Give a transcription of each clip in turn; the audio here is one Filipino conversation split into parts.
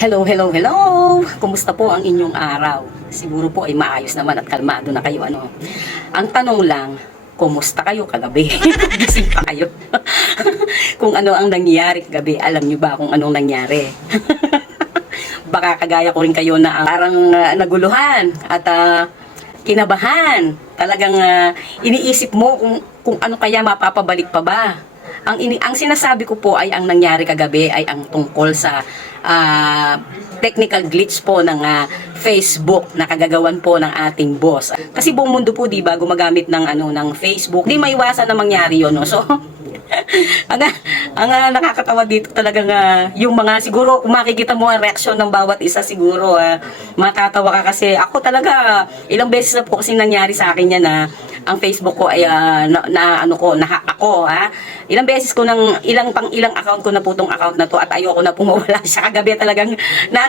Hello, hello, hello! Kumusta po ang inyong araw? Siguro po ay maayos naman at kalmado na kayo, ano? Ang tanong lang, kumusta kayo kagabi? Gising pa kayo? Kung ano ang nangyari kagabi, alam nyo ba kung anong nangyari? Baka kagaya ko rin kayo na parang naguluhan at kinabahan. Talagang iniisip mo kung ano kaya mapapabalik pa ba. Ang sinasabi ko po ay ang nangyari kagabi ay ang tungkol sa technical glitch po ng Facebook na kagagawan po ng ating boss. Kasi buong mundo po 'di ba gumagamit ng ng Facebook. Hindi maiwasan na mangyari 'yon, no. So ang nakakatawa dito talagang yung mga siguro kung makikita mo ang reaksyon ng bawat isa siguro matatawa ka kasi ako talaga ilang beses na po kasi nangyari sa akin yan na ang Facebook ko ay na-hack ako ilang beses ko ilang account ko na po tong account na to at ayoko na pumawala siya kagabi talagang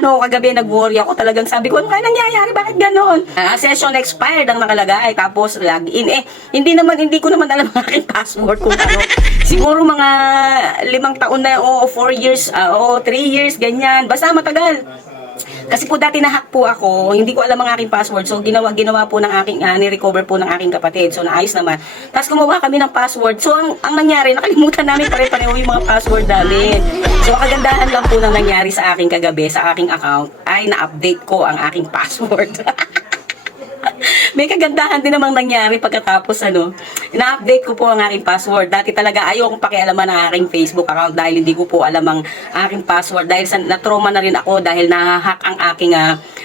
kagabi nag-worry ako talagang sabi ko ano kaya nangyayari bakit ganon session expired ang nakalagay tapos login hindi ko naman alam ang aking password kung ano siguro mga 5 taon na o 4 years o 3 years ganyan basta matagal. Kasi po dati na-hack po ako, hindi ko alam ang aking password. So ginawa po ng aking ni-recover po ng aking kapatid. So naayos naman. Tapos gumawa kami ng password. So ang nangyari, nakalimutan namin pare-pareho yung mga password namin. So kagandahan lang po nang nangyari sa aking kagabi sa aking account ay na-update ko ang aking password. May kagandahan din namang nangyari pagkatapos na-update ko po ang aking password. Dati talaga ayokong pakialaman ng aking Facebook account dahil hindi ko po alam ang aking password dahil na-trauma na rin ako dahil na-hack ang aking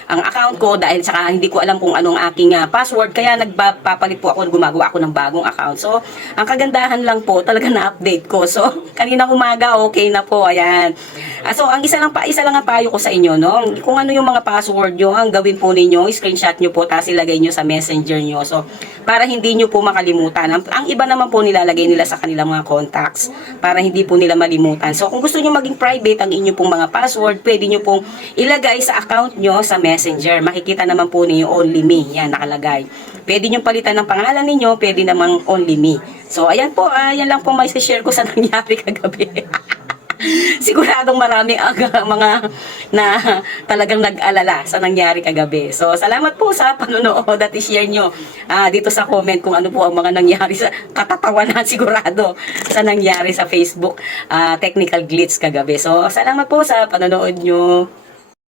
ang account ko dahil saka hindi ko alam kung anong aking password kaya nagpapalit po ako gumagawa ako ng bagong account. So ang kagandahan lang po talaga na-update ko. So kanina umaga okay na po ayan. So ang isa lang ang payo ko sa inyo kung ano yung mga password nyo ang gawin po ninyo screenshot nyo po tapos ilagay nyo sa messenger nyo. So, para hindi nyo po makalimutan. Ang iba naman po nilalagay nila sa kanilang mga contacts para hindi po nila malimutan. So, kung gusto nyo maging private ang inyo pong mga password, pwede nyo pong ilagay sa account nyo sa messenger. Makikita naman po ninyo only me. Yan, nakalagay. Pwede nyo palitan ng pangalan ninyo, pwede namang only me. So, ayan po, yan lang po may share ko sa nangyari kagabi. Siguradong maraming mga na talagang nag-alala sa nangyari kagabi. So, salamat po sa panonood at i-share nyo dito sa comment kung ano po ang mga nangyari sa katatawanan sigurado sa nangyari sa Facebook technical glitch kagabi. So, salamat po sa panonood nyo.